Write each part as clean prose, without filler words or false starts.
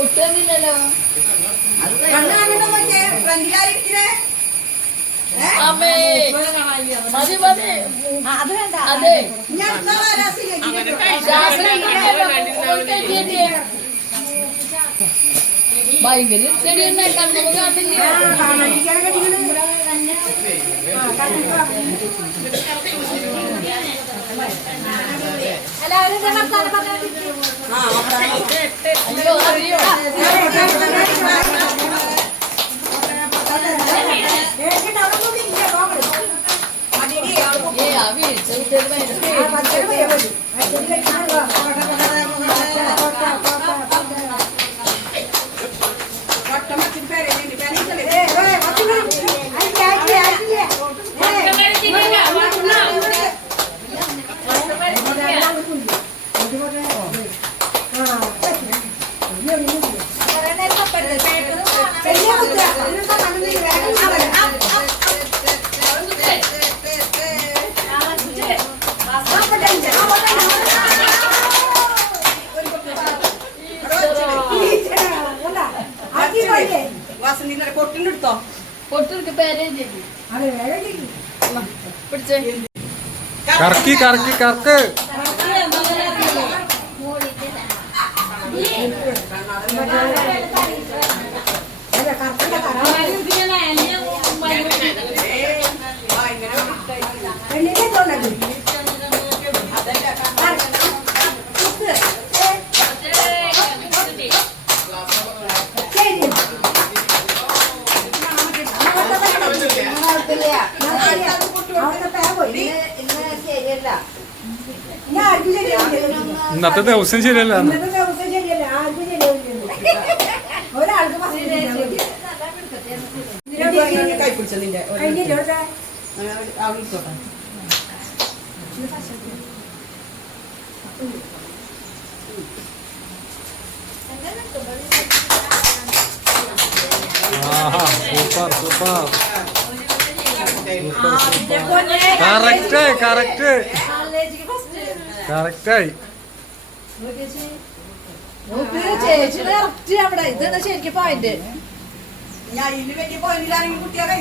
ഒട്ടുന്നില്ലല്ലോ. മതി മതി അത് വേണ്ട. അതെ ഭയങ്കര ചെടിയൊന്നും കണ്ണു കാട്ടില്ല. അയ്യോ അറിയോ കറക്കി കറക്കി കറക്ക്. ഇന്നത്തെ ദിവസം ശരിയല്ല. സൂപ്പർ സൂപ്പർ കറക്റ്റ് കറക്റ്റ് കറക്റ്റായി. അവിടെ ഇതാണ് ശരിക്കും പോയിന്റ്. ഞാൻ ഇതിന് വലിയ പോയിന്റിലാണെങ്കിൽ കുട്ടികളെ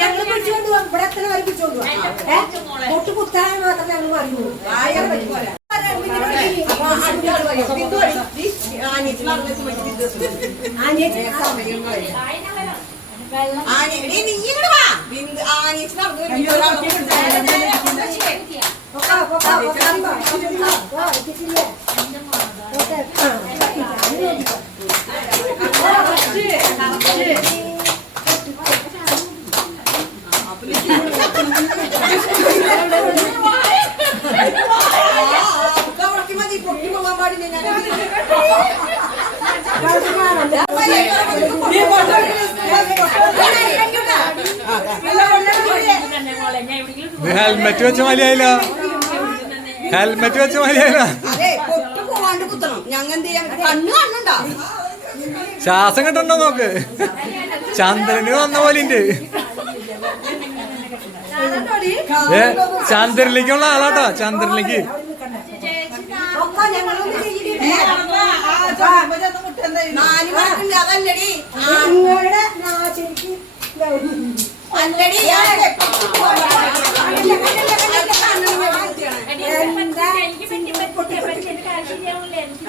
ഞങ്ങൾ പിടിച്ചോണ്ട് ഇവിടെ എത്ര വരെ പിടിച്ചോണ്ട് പൊട്ട് കുത്താൻ മാത്രമേ ഞങ്ങൾ പറയുള്ളൂ. ഹെൽമെറ്റ് വെച്ച മലയായില്ല. ഹെൽമെറ്റ് വെച്ച മലയായില്ല. ശ്വാസം കിട്ടണ്ടോ നോക്ക്. ചന്ദ്രന് വന്ന പോലെയുണ്ട്. ചന്ദ്രനിലേക്കുള്ള ആളാട്ടോ. ചന്ദ്രനിലേക്ക്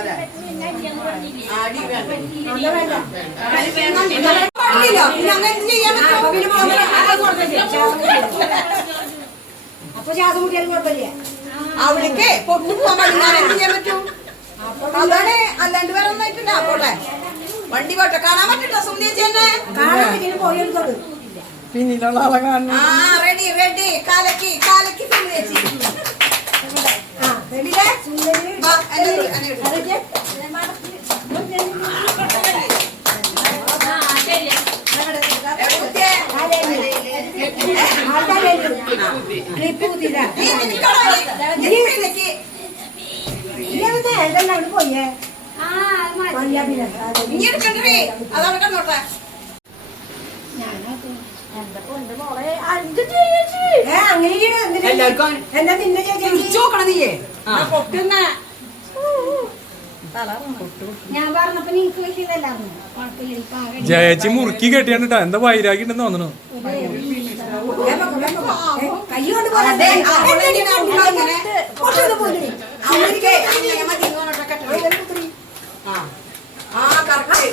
അതെ ആടി വേണ്ട അല്ല വേണ്ട പാടില്ലല്ലോ. പിന്നെ അങ്ങനെ എന്ത് ചെയ്യാൻ പറ്റും? അപ്പൊ പിന്നെ അപ്പൊ ശ്വാസം മുട്ടിയാലും കുഴപ്പമില്ല. അവിടേക്ക് പൊട്ടു പോകാൻ പാടില്ല. ഞാൻ എന്ത് ചെയ്യാൻ പറ്റും? അതാണ് അല്ലാണ്ട് വേറെ ഒന്നായിട്ടില്ല. പോട്ടെ വണ്ടി പോട്ടെ. കാണാൻ പറ്റില്ല സുന്ദരി ചേച്ചി തന്നെ. കാണാൻ പറ്റിയ പോയി എടുത്തോളൂ. പിന്നിലുള്ള ആളെ കാണണം. ആ റെഡി റെഡി കാലക്കി കാലക്കി സുന്ദരി ചേച്ചി. ആ റെഡിയില്ലേ? സുന്ദരി വാ, എന്നെ വിളി, എന്നെ വിളി. അതൊക്കെ എവിടെ കുത്തിയേ? ആൾക്കാരെ ക്ലിപ്പ് കുത്തിയില്ല. നീ നിൽക്കണോ? നീ നിൽക്ക്. ഇതെന്താ എന്തെല്ലാം അവിടെ പോയേ പഞ്ചാബിലെ നീ എടുക്കണ്ടേ? അതവിടെ കണ്ടോട്ടെ. അങ്ങനെയാണ് എല്ലാവർക്കും എന്താ നിന്റെ ചേച്ചി തിരിച്ചു നോക്കണം നീയേ. പൊട്ടുന്ന ഞാൻ പറഞ്ഞപ്പോ നിനക്ക് വലിയതല്ലായിരുന്നു കുഴപ്പമില്ല. ജയച്ചി മുറുക്കി കെട്ടിയാണ് കേട്ടോ. എന്താ വൈരാഗ്യം ഉണ്ടെന്ന് തോന്നുന്നു. കൈ കൊണ്ട് അതെ, അവളെങ്ങനെ കണ്ടോ ഇങ്ങനെ? പോയി അവർക്ക് ഇങ്ങനെ മതി എന്ന് പറഞ്ഞിട്ട് കെട്ടണം. ആ കറക്റ്റ്.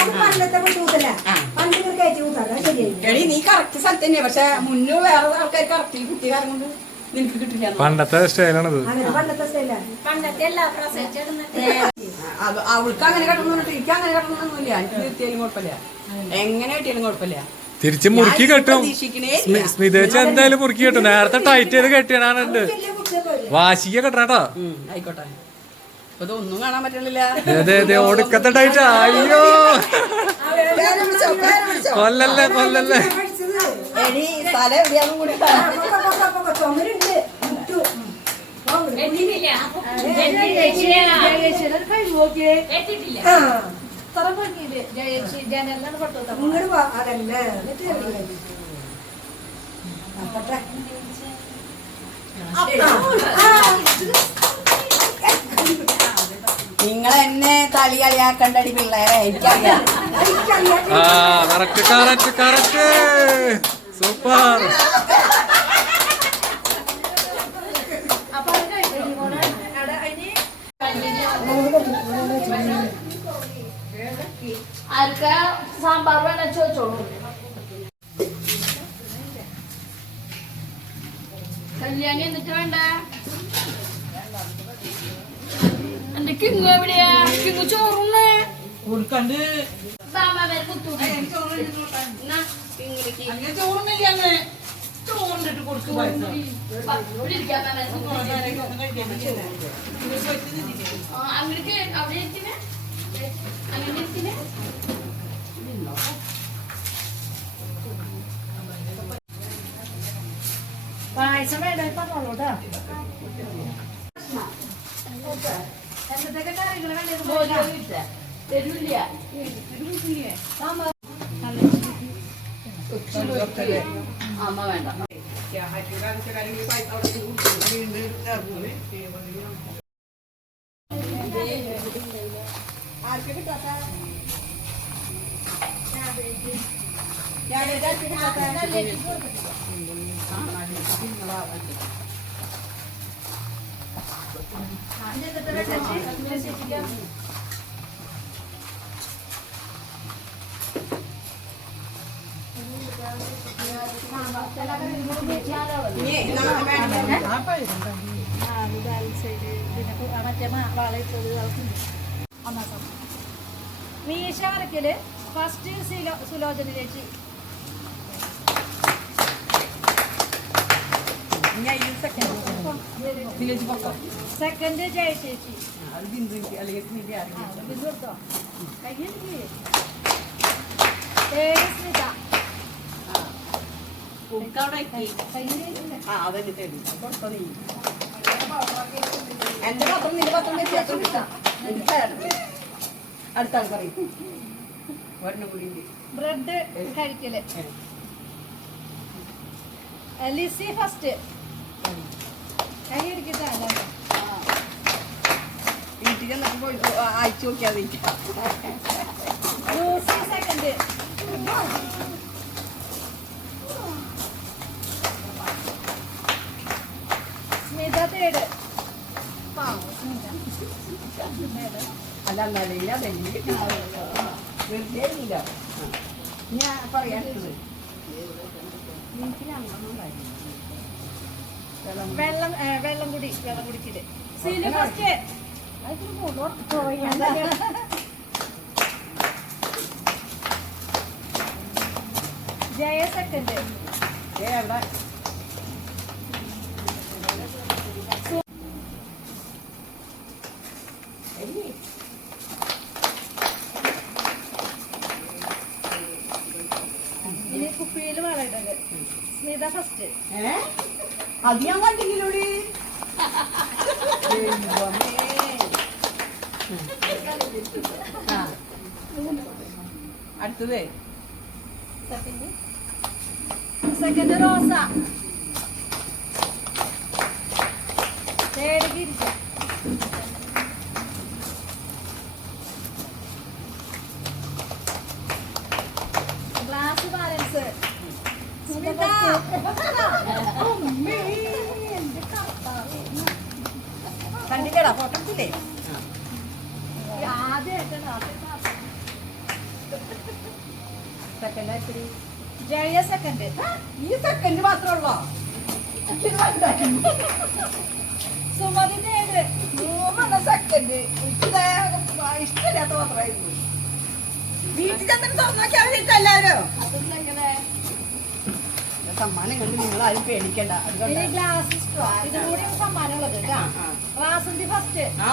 അത് പണ്ടത്തെ കൂത്തല്ല പണ്ട് കയറ്റി കൂത്താ ശരിയായി. എടി നീ കറക്റ്റ് സ്ഥലത്ത് തന്നെയാ. പക്ഷെ മുന്നേ വേറെ ആൾക്കാർ കറക്റ്റ് കുത്തി കാരണം കൊണ്ട് നിനക്ക് കിട്ടില്ല. പണ്ടത്തെ സ്റ്റൈലാണത്. അങ്ങനെ പണ്ടത്തെ സ്റ്റൈലാണ്. അവൾക്ക് അങ്ങനെ കെട്ടണമെന്ന് പറഞ്ഞിട്ട് എനിക്ക് അങ്ങനെ കെട്ടണമെന്നൊന്നുമില്ല. എനിക്ക് കിട്ടിയാലും കുഴപ്പമില്ല. എങ്ങനെ കിട്ടിയാലും കുഴപ്പമില്ല. തിരിച്ച് മുറുക്കി കെട്ടും. പ്രതീക്ഷിക്കണേ സ്മിതേച്ചി എന്തായാലും മുറുക്കി കെട്ടും. നേരത്തെ ടൈറ്റ് ചെയ്ത് കെട്ടിയാണുണ്ട്. വലിയ കുട്ടിയെ വാശിക്ക് കെട്ടണേട്ടോ. ആയിക്കോട്ടെ. ഇപ്പൊ ഇതൊന്നും കാണാൻ പറ്റില്ല. അതെ ഒടുക്കത്തെ ടൈറ്റ്. അയ്യോ കൊല്ലല്ലേ കൊല്ലല്ലേ. പഠിച്ചത് എടി സ്ഥലം എവിടെയാന്നും കൂടി ചുമരുണ്ട് മുട്ടു ഇങ്ങോട്ട് പോ അതല്ലേ നിങ്ങൾ എന്നെ കളി കളിയാക്കണ്ടടി പിള്ളേരെ. എനിക്കറിയാം. ആ കറക്റ്റ് കറക്റ്റ് കറക്റ്റ് സൂപ്പർ. ആർക്കാ സാമ്പാർ വേണം ചോദിച്ചോളൂ. കല്യാണി എന്നിട്ട് വേണ്ട. എന്റെ കിങ് എവിടെയാ? കിങ് ചോറുണ്ണേ കൊടുക്കണ്ട്. ചോറിട്ട് കൊടുക്കും. അങ്ങനെയൊക്കെ അവിടെ ഇരിക്കുന്നേ അങ്ങനെ ഇരിക്കുന്നേ. പായസം വേണ്ട പറഞ്ഞോളൂട്ടാ. എന്നതൊക്കെ കറികൾ വേണ്ടത് തരൂല്ല. അമ്മ വേണ്ട. മീശ വരക്കല് ഫസ്റ്റ് സുലോചന ചേച്ചി. സെക്കൻഡ് ജയ ചേച്ചി. തേർഡ് സ്മിത. എന്റെ പത്രം നിന്റെ പത്രം വ്യത്യാസം അടുത്ത ആൾ പറയും. ഒരെണ്ണം കൂടി ബ്രെഡ് കഴിക്കല്. ലിസി ഫസ്റ്റ്. കൈ എടുക്കട്ടാ. വീട്ടിൽ ചെന്നപ്പോ പോയി അയച്ചു നോക്കിയാൽ മതി. Lucy second. സ്മിത തേർഡ്. അല്ല എന്നാലും അതെനിക്ക് വെറുതെ ഇല്ല ഞാൻ പറയാനുള്ളത് വെള്ളം കുടിക്കില്ലേ ജയ സെക്കൻഡ് എവിടെ ഇനി കുപ്പിയിൽ വളരുന്നത് സ്മിത ഫസ്റ്റ് അത് ഞാൻ കണ്ടില്ലൂടി അടുത്തത് second Rosa third Girija glass balance Smitha കണ്ടില്ലടാ ഫോട്ടത്തില്ലേ സെക്കൻഡ് ആയിട്ട് ജയ സെക്കൻഡ് ഈ സെക്കൻഡ് മാത്രമുള്ളോ സുമതി തേർഡ് മൂന്നെണ്ണം സെക്കൻഡ് ഇഷ്ടമില്ലാത്ത മാത്രമായിരുന്നു വീട്ടിൽ ചെന്നിട്ട് തുറന്നോക്കിയാൽ എല്ലാവരും അതെങ്ങനെ സമ്മാനം കണ്ട് നിങ്ങൾ ആരും പേടിക്കണ്ട അത് ഇനി കണ്ടോ? ഗ്ലാസ് സ്ട്രോ ഇതും കൂടി സമ്മാനമുള്ളത് കേട്ടോ റാസന്തി ഫസ്റ്റ് ആ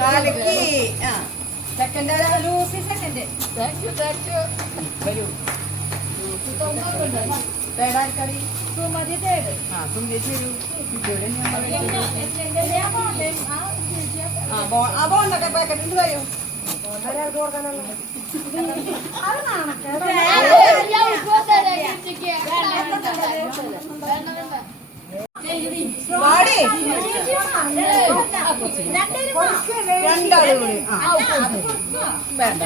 കാലക്ക് second Lucy second thank you വരൂ തേടാർക്കടി സുമതി തേർഡ് ആ സുന്ദരിച്ച് വരൂ ഇതോടെ ആ ബോണ്ടൊക്കെ പാക്കറ്റ് വരൂ അത് നാണക്കേട് വാടി രണ്ടാളും കൂടി വേണ്ട